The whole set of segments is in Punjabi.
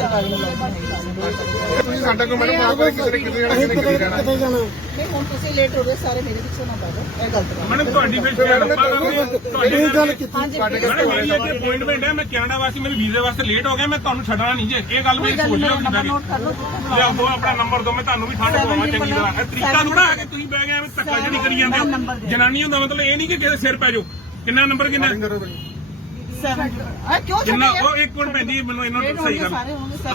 ਸਰਕਾਰੀ ਮੁਲਾਜ਼ਮ ਨਹੀਂ ਤੁਸੀਂ ਸਾਡਾ ਕੋਈ ਮੈਡਮ ਆਪ ਕਰੇ ਕਿਸੇ ਨੇ ਕਿਸੇ ਨੇ ਅਸੀਂ ਕਿਸੇ ਕਿਤੇ ਨੇ ਜਾਣਾ? ਕਿਤੇ ਜਾਣਾ? ਨਹੀਂ ਹੁਣ ਤੁਸੀਂ ਲੇਟ ਹੋ ਗਏ ਸਾਰੇ ਮੇਰੇ ਪਿੱਛੇ ਨਾ ਪੈ ਜਾਓ। ਇਹ ਗਲਤ ਗੱਲ ਹੈ। ਮੈਡਮ ਤੁਹਾਡੀ ਫਿਰ ਸ਼ਾਇਦ ਆਪਾਂ ਤੁਹਾਡੀ ਇਹ ਗੱਲ ਕੀਤੀ। ਹਾਂਜੀ ਸਾਡੇ please, ਮੈਡਮ ਮੇਰੀ ਅੱਜ ਅਪਾਇੰਟਮੈਂਟ ਹੈ ਮੈਂ ਕੈਨੇਡਾ ਵਾਸਤੇ ਮੇਰੇ ਵੀਜ਼ੇ ਵਾਸਤੇ ਲੇਟ ਹੋ ਗਿਆ ਮੈਂ ਤੁਹਾਨੂੰ ਛੱਡਣਾ ਨਹੀਂ ਜੇ। ਇਹ ਗੱਲ ਕੋਈ ਮੇਰੀ ਗੱਲ ਸੋਚ ਨਹੀਂ ਲਿਓ ਮੇਰਾ ਨੰਬਰ ਕਿ ਨੋਟ ਕਰ ਲਓ ਤੁਸੀਂ ਲਿਆਓ ਦੋ ਆਪਣਾ ਨੰਬਰ ਦੋ ਮੈਂ ਤੁਹਾਨੂੰ ਵੀ ਠੰਡ ਪਵਾਵਾਂ ਚੰਗੀ ਤਰ੍ਹਾਂ ਇਹ ਤਰੀਕਾ ਥੋੜਾ ਕਿ ਤੁਸੀਂ ਬਹਿ ਗਏ ਐਵੇਂ ਧੱਕਾ ਜਿਹੜੀ ਕਰੀ ਜਾਂਦੇ ਹੋ। ਜਨਾਨੀ ਹੁੰਦਾ ਮਤਲਬ ਇਹ ਨਹੀਂ ਕਿ ਕਿਸੇ ਸਿਰ ਪੈ ਜਾਓ। ਕਿੰਨਾ ਨੰਬਰ ਕਿੰਨਾ? Seven- ਆ ਕਿਉਂ ਕਿੰਨਾ ਉਹ ਇੱਕ ਮਿੰਟ ਭੈਣ ਜੀ ਮੈਨੂੰ ਇਹਨਾਂ ਨੂੰ ਹੋ ਸਹੀ ਕਰ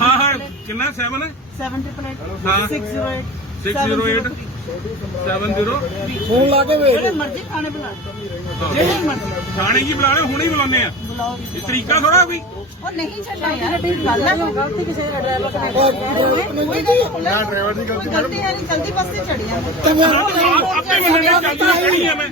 ਹਾਂ ਹਾਂ ਕਿੰਨਾ? 7 ਹੈ? Seven triple eight, ਹਾਂ। six zero eight, 608 seven zero three। 70 phone ਲਾ ਕੇ ਵੇਖ। ਜਿਹੜੇ ਮਰਜ਼ੀ ਖਾਣੇ ਬਣਾ ਲਓ। ਜਿਹੜੇ ਮਰਜ਼ੀ। ਥਾਣੇ ਕੀ ਬੁਲਾ ਰਹੇ ਹੁਣੇ ਹੀ ਬੁਲਾਉਂਦੇ ਆ। ਇਹ ਤਰੀਕਾ ਥੋੜਾ ਕੋਈ? ਉਹ ਨਹੀਂ ਛੱਡਣਾ ਯਾਰ। ਗੱਲ ਹੈ। ਗਲਤੀ ਕਿਸੇ ਦਾ ਡਰਾਈਵਰ ਦਾ ਉਹ driver ਨੇ ਕੋਈ ਨਾ ਡਰਾਈਵਰ ਦੀ ਗਲਤੀ ਕੋਈ ਗਲਤੀ ਹੈ ਨਹੀਂ ਜਲਦੀ ਬੱਸ ਤੇ ਚੜੀ ਆ। ਤੇ ਫਿਰ ਆਪ- ਮੰਨਣੇ ਖੜੀ ਆ ਮੈਂ।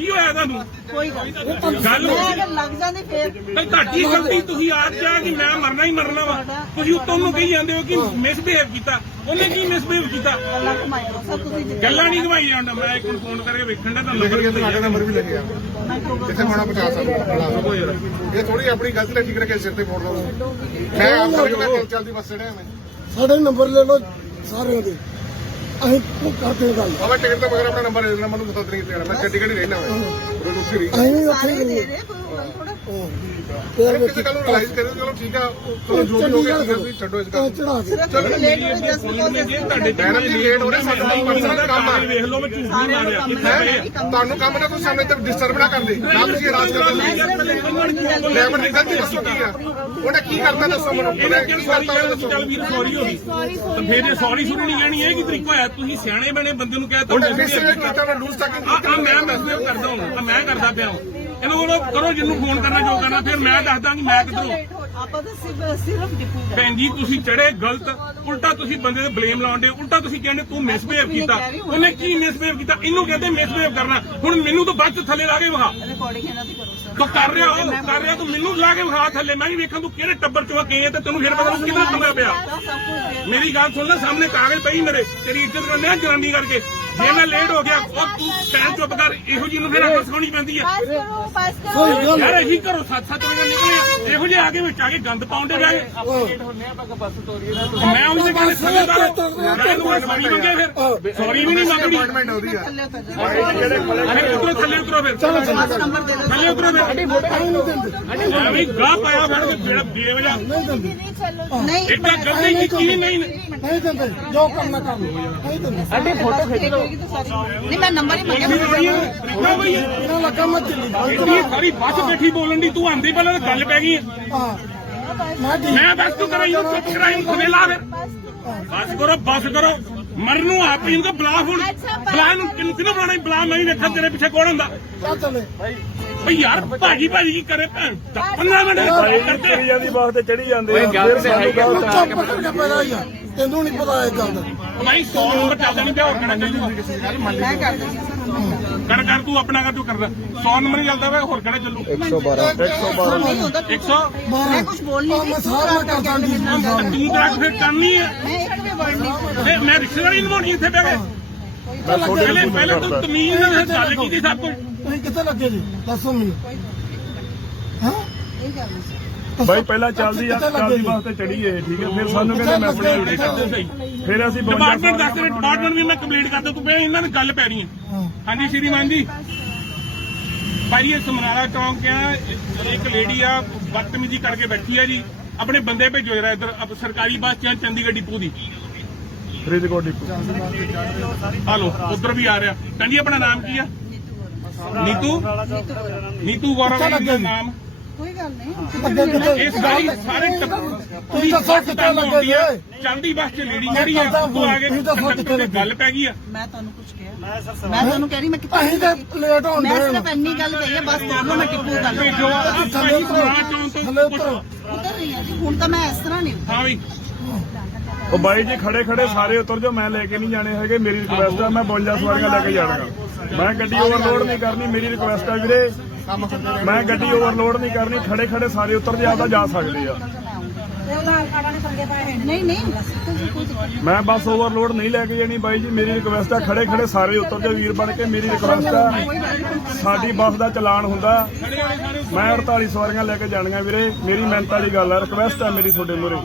ਕੀ ਹੋਇਆ ਤੁਹਾਨੂੰ? ਕੋਈ ਗੱਲ ਨਹੀਂ। ਗੱਲ ਅਗਰ ਲੱਗ ਜਾਂਦੀ ਫੇਰ। ਨਹੀਂ ਤੁਹਾਡੀ ਗਲਤੀ ਤੁਸੀਂ ਆਪ ਕਿਹਾ ਕਿ ਮੈਂ ਮਰਨਾ ਹੀ ਮਰਨਾ ਵਾ। ਤੁਸੀਂ ਉੱਤੋਂ ਨੂੰ ਕਹੀ ਜਾਂਦੇ ਹੋ ਕਿ ਮਿਸਬਿਹੇਵ ਕੀਤਾ। ਉਹਨੇ ਕੀ ਮਿਸਬਿਹੇਵ ਕੀਤਾ? ਗੱਲਾਂ ਲਓ ਸਭ ਤੁਸੀਂ ਗੱਲਾਂ ਨਹੀਂ ਘਵਾਈ ਜਾਂਦਾ। ਮੈਂ ਇੱਕ ਨੂੰ ਫੋਨ ਕਰਕੇ ਵੇਖਣ ਦਾ ਲਿਖ ਨੰਬਰ ਕੇ ਤੇ ਸਾਡਾ ਨੰਬਰ ਵੀ ਲੱਗਿਆ ਜਿੱਥੇ ਹੋਣਾ ਪਹੁੰਚਾ ਸਕਦਾ ਇਹ ਥੋੜੀ ਆਪਣੀ ਗਲਤੀ ਨਾਲ ਠੀਕ ਕਰਕੇ ਸਿਰ ਤੇ ਫੋੜ ਲਓ। ਮੈਂ ਆਪ ਮੈਂ ਚੱਲਦੀ ਬੱਸ ਚੜਿਆ ਮੈਂ। ਸਾਡੇ ਨੰਬਰ ਲੈ ਲਓ ਸਾਰਿਆਂ ਦੇ। ਅਸੀਂ ਕਰਦੇ ਹਾਂ ਗੱਲ। ਬਾਬਾ ਟਿਕਟ ਤੋਂ ਮਗਰ ਆਪਣਾ ਨੰਬਰ ਦੇ ਦੇਣਾ ਮੈਨੂੰ ਦੱਸ ਦੇਣੀ ਜਾਣਾ ਮੈਂ ਗੱਡੀ ਗੱਡੀ ਰਹਿਣਾ ਮੈਂ ਉਹ ਰੁਕੀ ਰਹੀ ਅਸੀਂ ਵੀ ਉੱਥੇ ਹੀ ਦੇ ਗਏ ਦੇ ਕੋਈ ਗੱਲ ਥੋੜਾ ਫਿਰ ਕਿਸੇ ਗੱਲ ਨੂੰ ਰਿਲਾਈਜ਼ ਕਰੇ ਚਲੋ ਠੀਕ ਆ ਚਲੋ ਜੋ ਵੀ ਹੋ ਗਿਆ ਤੁਸੀਂ ਛੱਡੋ ਇਸ ਗੱਲ ਨੂੰ। ਚੜਾ ਕੇ ਸਿਰਫ ਤੁਸੀਂ ਲੇਟ ਹੋ ਜਸਟ ਤੁਹਾਡੇ ਮੈਡਮ ਜੀ ਲੇਟ ਹੋ ਰਹੇ ਸਾਡਾ ਨਹੀਂ ਪਰਸਨਲ ਕੰਮ ਆ। ਵੇਖ ਲਓ ਮੈਂ ਝੂਠ ਨਹੀਂ ਮਾਰਿਆ ਆ ਤੁਹਾਨੂੰ ਕੰਮ ਨਾ ਕੋਈ ਸਾਹਮਣੇ ਤੇ ਡਿਸਟਰਬ ਨਾ ਕਰਦੇ ਨਾ ਤੁਸੀਂ ਹਰਾਸ ਕਰਦੇ। ਡਰਾਈਵਰ ਨੇ ਗਲਤੀ ਦੱਸੋ ਕੀ ਆ? ਉਹਨੇ ਕੀ ਕਰਤਾ ਦੱਸੋ ਮੈਨੂੰ? ਉਹਨੇ ਕੀ ਸੌਰੀ ਕਰਤਾ ਦੱਸੋ? ਚੱਲ ਵੀਰ ਸੌਰੀ ਹੋ ਗਈ। ਤਾਂ ਫਿਰ ਇਹ ਸੌਰੀ ਸੁਣੀ ਨਹੀਂ ਕਹਿਣੀ ਇਹ ਕੀ ਤਰੀਕਾ ਹੋਇਆ? ਤੁਸੀਂ ਸਿਆਣੇ ਬਣੇ ਬੰਦੇ ਨੂੰ ਕਹਿ ਤਾ ਉਹਨੇ ਮਿਸਬਿਹੇਵ ਕੀਤਾ ਉਹਨੇ ਲੂਜ਼ ਤੱਕ ਆ ਆ ਮੈਂ ਮੈਸੇਜ ਕਰਦਾ ਹਾਂ ਆ ਮੈਂ ਕਰਦਾ ਪਿਆ ਹਾਂ। ਇਹਨੂੰ ਬੋਲੋ ਕਰੋ ਜਿੰਨੂੰ ਫੋਨ ਕਰਨਾ ਜੋ ਕਰਨਾ ਫਿਰ ਮੈਂ ਦੱਸਦਾ ਕਿ ਮੈਂ ਕਿੱਧਰੋਂ? ਆਪਾਂ ਤਾਂ ਸਿਰਫ ਸਿਰਫ ਡਿਪੂ ਗਏ ਭੈਣ ਜੀ ਤੁਸੀਂ ਚੜੇ ਗਲਤ ਉਲਟਾ ਤੁਸੀਂ ਬੰਦੇ ਤੇ ਬਲੇਮ ਲਾਉਂਦੇ ਉਲਟਾ ਤੁਸੀਂ ਕਹਿੰਦੇ ਤੂੰ ਮਿਸਬਿਹੇਵ ਕੀਤਾ। ਉਹਨੇ ਕੀ ਮਿਸਬਿਹੇਵ ਕੀਤਾ? ਇਹਨੂੰ ਕਹਿੰਦੇ ਮਿਸਬਿਹੇਵ ਕਰਨਾ। ਹੁਣ ਮੈਨੂੰ ਤਾਂ ਬਾਅਦ ਚ ਥੱਲੇ ਲਾ ਕੇ ਵਿਖਾ। ਰਿਕਾਰਡਿੰਗ ਇਹਨਾਂ ਦੀ ਕਰੋ ਸਰ ਤੂੰ ਕਰ ਰਿਹਾ ਉਹ ਕਰ ਰਿਹਾ ਤੂੰ ਮੈਨੂੰ ਲਾ ਕੇ ਵਿਖਾ ਥੱਲੇ। ਮੈਂ ਵੀ ਵੇਖਾਂ ਤੂੰ ਕਿਹੜੇ ਟੱਬਰ ਚੋਂ ਗਈ ਹੈ ਤੇ ਤੈਨੂੰ ਫਿਰ ਪਤਾ ਕਿੰਨਾ ਪੰਗਾ ਪਿਆ। ਮੇਰੀ ਗੱਲ ਸੁਣ ਲੈ ਸਾਹਮਣੇ ਕਾਗਜ਼ ਪਈ ਮੇਰੇ। ਤੇਰੀ ਇੱਜ਼ਤ ਕਰਨੇ ਆ ਜਨਾਨੀ ਕਰਕੇ। ਜੇ ਮੈਂ ਲੇਟ ਹੋ ਗਿਆ ਉਹ ਤੂੰ ਟਾਈਮ ਚੁੱਪ ਕਰ ਇਹੋ ਜਿਹੀ ਨੂੰ ਫਿਰ ਅੱਖ ਸਿਖਾਉਣੀ ਪੈਂਦੀ ਆ। ਪਾਸ ਕਰੋ ਸਹੀ ਕਰੋ। ਗੱਲ ਯਾਰ ਅਸੀਂ ਘਰੋਂ ਸੱਤ ਸੱਤ ਵਜੇ ਨਿਕਲੇ ਆ ਇਹੋ ਜਿਹੇ ਆ ਕੇ ਵਿੱਚ ਆ ਕੇ ਗੰਦ ਪਾਉਂਦੇ ਰਹੇ ਮੈਂ ਉਹਦੇ ਕਹਿੰਦੇ ਥੱਲੇ ਦਾ ਮੈਂ ਇਹਨੂੰ ਸੌਰੀ ਮੰਗੇ ਫਿਰ। ਸੌਰੀ ਵੀ ਨਹੀਂ ਮੰਗਣੀ ਅਪਾਇੰਟਮੈਂਟ ਉਹਦੀ ਆ। ਅਰੇ ਉਤਰੋ ਥੱਲੇ ਉਤਰੋ ਫਿਰ। ਬਸ ਨੰਬਰ ਦੇ ਦਿਓ। ਥੱਲੇ ਉਤਰੋ ਫਿਰ। ਅਸੀਂ ਨਹੀਂ ਦਿੰਦੇ। ਮੈਂ ਵੀ ਗਾਹ ਪਾਇਆ ਫੜ ਕੇ ਜਿਹੜਾ ਬੇਵਜਾ। ਨਹੀਂ ਦਿੰਦੇ। ਨਹੀਂ ਇੱਦਾਂ ਗਲਤੀ ਕੀਤੀ ਨਹੀਂ ਨਹੀਂ? ਨਹੀਂ ਦਿੰਦੇ। ਜੋ ਕਰਨਾ ਕੰਮ ਨਹੀਂ ਦਿੰਦੇ। ਅੱਡੇ ਫੋਟੋ ਖਿੱਚ ਲਓ। ਨਹੀਂ ਮੈਂ ਨੰਬਰ ਹੀ ਮੰਗਿਆ ਤਰੀਕਾ ਬਈ ਇਹ। ਇਹਨਾਂ ਲੱਗਾ ਮੈਂ ਦਿੱਲੀ ਇੰਨੀ ਸਾਰੀ ਬੱਸ ਬੈਠੀ ਬੋਲਣ ਦੀ ਤੂੰ ਆਂਦੀ ਪਹਿਲਾਂ ਤਾਂ ਗੱਲ ਪੈ ਗਈ। ਹੈ। ਹਾਂ ਮੈਂ ਬਸ ਤੂੰ ਕਰਾਈ ਉਹ ਚੁੱਪ ਕਰਾਈ ਖਵੇ ਲਾ ਫਿਰ। ਬਸ ਕਰੋ ਬਸ ਕਰੋ। ਮਰਨ ਨੂੰ ਆਪ ਹੀ ਬਲਾ ਹੁਣ ਬਲਾ ਨੂੰ ਕਿਨੂੰ ਕਿਨੂੰ ਬੁਲਾਣਾ ਬਲਾ ਮੈਂ ਹੀ ਵੇਖਾਂ ਤੇਰੇ ਪਿੱਛੇ ਕੌਣ ਹੁੰਦਾ। ਚੱਲ ਚੱਲੇ। ਬਈ ਯਾਰ ਭਾਜੀ ਭਾਜੀ ਕੀ ਕਰੇ ਭੈਣ? 15 ਮਿੰਟ ਕਰਦੇ। ਜਾਂਦੀ ਬਾਸ ਤੇ ਚੜੀ ਜਾਂਦੇ। ਆ ਫਿਰ ਸਾਨੂੰ ਗਲਤ ਆ ਚੁੱਪ ਕਰਕੇ ਪੈਦਾ ਆ? ਤੈਨੂੰ ਨਹੀਂ ਪਤਾ ਇਹ ਗੱਲ ਦਾ। ਭਾਈ 100 ਨੰਬਰ ਚੱਲਦਾ ਨਹੀਂ ਪਿਆ ਹੋਰ ਕਿਹੜਾ ਚੱਲਦਾ ਮੈਂ ਕਰ ਦਿੰਦੀ ਹਾਂ ਕਰ ਕਰ ਤੂੰ ਆਪਣਾ ਕਰ ਤੂੰ ਕਰਦਾ। 100 ਨੰਬਰ ਹੀ ਚੱਲਦਾ ਵਾ ਹੋਰ ਕਿਹੜਾ ਚੱਲੂ? 112 ਨਹੀਂ ਹੁੰਦਾ 100 ਮੈਂ ਕੁਝ ਬੋਲ ਨਹੀਂ ਮੈਂ ਸਾਰਾ ਕਰਦਾ ਤੂੰ ਤਾਂ ਫਿਰ ਕਰਨੀ ਹੈ ਮੈਂ ਇੱਕ ਵੀ ਵਰਡ ਨਹੀਂ ਤੇ ਮੈਂ ਰਿਸ਼ਤੇਦਾਰੀ ਨਿਭਾਉਣੀ ਇੱਥੇ ਬਹਿ ਕੇ। ਪਹਿਲੇ ਤੂੰ ਤਮੀਜ਼ ਨਾਲ ਗੱਲ ਕੀਤੀ ਸਭ ਕੁਝ ਤੁਸੀਂ ਕਿੱਥੇ ਲੱਗੇ ਜੀ? ਦੱਸੋ ਮੈਨੂੰ। ਹਾਂ? ਇਹ ਗੱਲ ਨਹੀਂ ਬਾਈ ਪਹਿਲਾਂ ਚੱਲਦੀ ਆ ਚੱਲਦੀ ਬਾਸ ਤੇ ਚੜੀ ਇਹ ਠੀਕ ਹੈ? ਫਿਰ ਸਾਨੂੰ ਕਹਿੰਦੇ ਮੈਂ ਆਪਣੀ ਡਿਊਟੀ ਕਰਦਾ ਸਹੀ ਫਿਰ ਅਸੀਂ 52 ਡਿਪਾਰਟਮੈਂਟ ਦੱਸ ਰਹੇ ਡਿਪਾਰਟਮੈਂਟ ਵੀ ਮੈਂ ਕੰਪਲੀਟ ਕਰਦਾ ਤੂੰ ਪਹਿਲਾਂ ਇਹਨਾਂ ਦੀ ਗੱਲ ਪੈਣੀ ਹੈ। ਹਾਂ। ਹਾਂਜੀ ਸ਼੍ਰੀਮਾਨ ਜੀ। ਭਾਈ ਇਹ ਸਮਨਾਰਾ ਚੌਂਕ ਆ। ਇੱਕ ਲੇਡੀ ਆ ਬਦਤਮੀਜ਼ੀ ਕਰਕੇ ਬੈਠੀ ਆ ਜੀ। ਆਪਣੇ ਬੰਦੇ ਭੇਜੋ ਜਰਾ ਇੱਧਰ ਅਪ- ਸਰਕਾਰੀ ਬੱਸ ਚ ਆ, ਚੰਡੀਗੜ੍ਹ ਡਿਪੂ ਦੀ। ਫਰੀਦਕੋਟ ਡਿਪੂ। ਹਲੋ ਉਧਰ ਵੀ ਆ ਰਿਹਾ। ਕਹਿੰਦੀ ਆਪਣਾ ਨਾਮ ਕੀ ਆ? ਨੀਤੂ? ਨੀਤੂ ਗੌਰਵ ਦਾ ਨਾਮ। ਕੋਈ ਗੱਲ ਨਹੀਂ। ਇਸ ਗਾੜੀ ਸਾਰੇ ਤੁਸੀਂ ਦੱਸੋ ਕਿੱਥੇ ਲੱਗੇ ਜੀ? ਚੰਦੀ ਬੱਸ ਚ ਲੇਡੀ ਜਿਹੜੀ ਆ ਉਹ ਆ ਕਿੱਥੇ ਲੱਗੇ? ਗੱਲ ਪੈ ਗਈ ਆ। ਮੈਂ ਤੁਹਾਨੂੰ ਕੁਝ ਕਿਹਾ। ਮੈਂ ਤੁਹਾਨੂੰ ਕਹਿ ਰਹੀ ਮੈਂ ਕਿੱਥੇ ਅਸੀਂ ਤਾਂ ਲੇਟ ਹੋਣ ਮੈਂ ਦੇ ਸਿਰਫ ਇੰਨੀ ਗੱਲ ਕਹੀ ਹੈ ਬਸ ਦੋਨੋਂ ਮੈਂ ਟਿੱਪੂ ਗੱਲ ਤੇ ਥੱਲੇ ਉਤਰੋ ਤੋਂ ਉਤਰੋ। ਉਤਰ ਰਹੀ ਹਾਂ ਜੀ ਹੁਣ ਤਾਂ ਮੈਂ ਇਸ ਤਰ੍ਹਾਂ ਨਹੀਂ ਹਾਂ ਵੀ। ਉਹ ਬਾਈ ਜੀ ਖੜੇ ਖੜੇ ਸਾਰੇ ਉਤਰ ਜਾਓ ਮੈਂ ਲੈ ਕੇ ਨਹੀਂ ਜਾਣੇ ਹੈਗੇ ਮੇਰੀ ਰਿਕੁਐਸਟ ਆ ਮੈਂ 52 ਸਵਾਰੀਆਂ ਲੈ ਕੇ ਜਾਣਾਗਾ ਮੈਂ ਗੱਡੀ ਓਵਰਲੋਡ ਨਹੀਂ ਕਰਨੀ ਮੇਰੀ ਰਿਕੁਐਸਟ ਆ ਵੀਰੇ। ਮੈਂ ਗੱਡੀ ਓਵਰਲੋਡ ਨਹੀਂ ਕਰਨੀ ਖੜੇ ਖੜੇ ਸਾਰੇ ਉਤਰ ਜਾ ਆਪਦਾ ਜਾ ਸਕਦੇ ਆ। ਨਹੀਂ ਨਹੀਂ। ਮੈਂ ਬੱਸ ਓਵਰਲੋਡ ਨਹੀਂ ਲੈ ਕੇ ਜਾਣੀ ਬਾਈ ਜੀ ਮੇਰੀ ਰਿਕੁਐਸਟ ਆ ਖੜੇ ਖੜੇ ਸਾਰੇ ਉਤਰ ਜਾਓ ਵੀਰ ਬਣ ਕੇ ਮੇਰੀ ਰਿਕੁਐਸਟ ਆ। ਸਾਡੀ ਬੱਸ ਦਾ ਚਲਾਨ ਹੁੰਦਾ। ਮੈਂ 48 ਸਵਾਰੀਆਂ ਲੈ ਕੇ ਜਾਣੀਆਂ ਵੀਰੇ ਮੇਰੀ ਮਿਹਨਤ ਵਾਲੀ ਗੱਲ ਆ ਰਿਕੁਐਸਟ ਆ ਮੇਰੀ ਤੁਹਾਡੇ ਮੂਹਰੇ।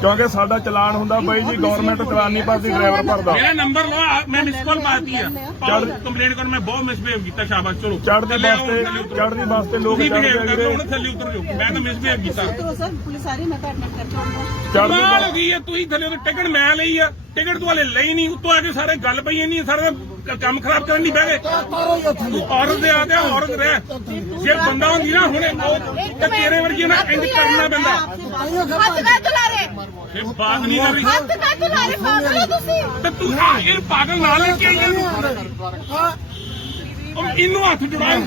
ਕਿਉਂਕਿ ਸਾਡਾ ਚਲਾਨ ਹੁੰਦਾ ਬਾਈ ਜੀ ਗਵਰਨਮੈਂਟ ਚਲਾਨ ਨਹੀਂ ਭਰਦੀ ਡਰਾਈਵਰ ਭਰਦਾ ਮੇਰਾ ਨੰਬਰ ਲਓ ਆ, ਮੈਂ ਮਿਸ ਕਾਲ ਮਾਰਤੀ ਆ ਚੜ੍ਹ- ਕੰਪਲੇਂਟ ਕਰ ਮੈਂ ਬਹੁਤ ਮਿਸਬਿਹੇਵ ਕੀਤਾ ਸ਼ਾਬਾਸ਼ ਚਲੋ ਚੜ੍ਹਦੀ ਥੱਲੇ ਬੱਸ ਆਓ, ਤੇ ਥੱਲੇ ਉਤਰੋ। ਚੜ੍ਹਦੀ ਬੱਸ ਤੇ ਲੋਕ ਤੁਸੀਂ ਚੜ੍ਹਦੇ behave ਆ ਕਰ ਲਓ, ਵੀਰੇ ਹੁਣ ਥੱਲੇ ਉਤਰ ਜਾਓ ਮੈਂ ਤਾਂ ਮਿਸਬਿਹੇਵ ਕੀਤਾ तो सर पुलिस आ रही है मैं तो एडमिट करके आऊंगा ਚੜ੍ਹਦੀ ਕਮਾਲ ਹੋ ਬੱਸ ਗਈ ਹੈ ਤੁਸੀਂ ਥੱਲੇ ਤੋਂ ਟਿਕਟ ਮੈਂ ਲਈ ਆ ਟਿਕਟ ਤੋਂ ਹਲੇ ਲਈ ਨਹੀਂ ਉੱਤੋਂ ਆ ਕੇ ਸਾਰੇ ਗੱਲ ਪਈ ਇੰਨੀ ਸਾਰੇ ਕ- ਕੰਮ ਖਰਾਬ ਕਰਨ ਨਹੀਂ ਬਹਿ ਗਏ। ਔਰਤ ਦੇ ਆਦੇ ਔਰਤ ਰਹਿ। ਜੇ ਬੰਦਾ ਹੁੰਦੀ ਨਾ, ਹੁਣੇ ਤੇ ਤੇਰੇ ਵਰਗੀ ਨਾ ਇੰਜ ਕਰਨਾ ਪੈਂਦਾ। ਹੱਥ ਹੱਥ ਕਾ ਕੇ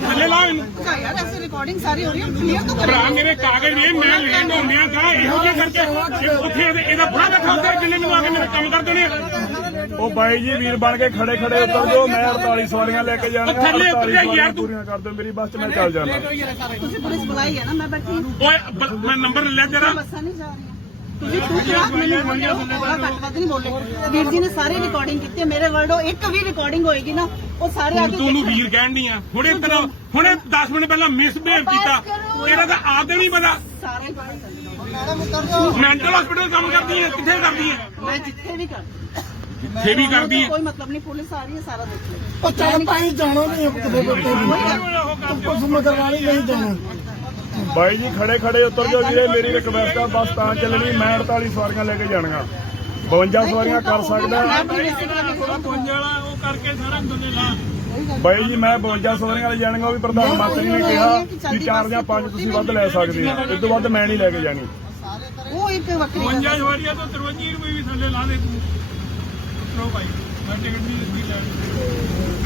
ਥੱਲੇ ਲਾ ਇਹਨੂੰ ਯਾਰ ਐਸੀ ਰਿਕਾਰਡਿੰਗ ਸਾਰੀ ਹੋ ਰਹੀ ਹੈ ਕਲੀਅਰ ਤਾਂ ਭਰਾ, ਮੇਰੇ ਕਾਗਜ਼ ਨੇ, ਮੈਂ ਲੈਣ ਆਉਂਦਿਆਂ ਦਾ ਇਹੋ ਜਿਹਾ ਕਰਕੇ ਉੱਥੇ ਇਹਦਾ ਬੜਾ ਬੈਠਾ ਹੁੰਦਾ ਜਿੰਨੇ ਮੈਨੂੰ ਆ ਕੇ ਮੇਰਾ ਕੰਮ ਕਰਦੇ ਦੇਣੇ ਉਹ ਬਾਈ ਜੀ ਵੀਰ ਬਣ ਕੇ ਖੜੇ ਖੜੇ ਉਤਰ ਜਾਓ ਮੈਂ 48 ਸਵਾਰੀਆਂ ਲੈ ਕੇ ਜਾਣਾ 48 ਸਵਾਰੀਆਂ ਪੂਰੀਆਂ ਕਰ ਦਿਓ ਮੇਰੀ ਬੱਸ 'ਚ ਮੈਂ ਚੱਲ ਜਾਣਾ। ਤੁਸੀਂ ਪੁਲਿਸ ਬੁਲਾਈ ਹੈ ਨਾ ਮੈਂ ਬੈਠੀ ਓਏ ਮੈਂ ਨੰਬਰ ਲੈ ਤੇਰਾ ਬੱਸਾਂ ਨਹੀਂ ਜਾ ਰਹੀਆਂ। ਤੂੰ ਵੀ ਰਿਕਾਰਡਿੰਗ ਨਾ ਉਹ ਸਾਰੇ ਕਹਿਣ ਨਹੀਂ ਹੁਣੇ ਵੀ ਕਰਦੀ ਜਿੱਥੇ ਵੀ ਕਰਦੀ ਹੈ। ਕੋਈ ਮਤਲਬ ਨਹੀਂ ਪੁਲਿਸ ਆ ਰਹੀ ਹੈ ਸਾਰਾ ਦੇਖ ਲੈ ਉਹ ਚੱਲ ਪਾਈ ਜਾਣਾ ਨਹੀਂ ਆ ਕਿਤੇ ਬੱਤੇ ਵੀ ਕੁਝ ਮਗਰਵਾਣੀ ਨਹੀਂ। ਜਾਣਾ। ਬਾਈ ਜੀ ਖੜੇ ਖੜੇ ਉਤਰ ਜਾਓ ਵੀਰੇ। ਮੇਰੀ ਰਿਕਵੈਸਟ ਆ ਬੱਸ ਤਾਂ ਚੱਲਣੀ ਮੈਂ 48 ਸਵਾਰੀਆਂ ਲੈ ਕੇ ਜਾਣੀਆਂ। 52 ਸਵਾਰੀਆਂ ਕਰ ਸਕਦਾ। ਬਾਈ ਜੀ ਮੈਂ 52 ਸਵਾਰੀਆਂ ਲੈ ਜਾਣੀਆਂ ਉਹ ਵੀ ਪ੍ਰਧਾਨ ਮੰਤਰੀ ਨੇ ਕਿਹਾ ਕਿ ਚਾਰ ਜਾਂ ਪੰਜ ਤੁਸੀਂ ਵੱਧ ਲੈ ਸਕਦੇ ਹੋ। ਇਸ ਤੋਂ ਵੱਧ ਮੈਂ ਨਹੀਂ ਲੈ ਕੇ ਜਾਣੀ। ਉਹ ਇੱਕ ਵੱਖਰੀ ਗੱਲ ਹੈ। ਜਵਾਰੀਆ ਤੋਂ 53 ਰੁਪਏ ਵੀ ਥੱਲੇ ਲਾ ਦੇ ਤੂੰ। ਉਤਰੋ ਭਾਈ। ਮੈਂ ਟਿਕਟ ਨਹੀਂ ਦਿੱਤੀ ਲੈਣ।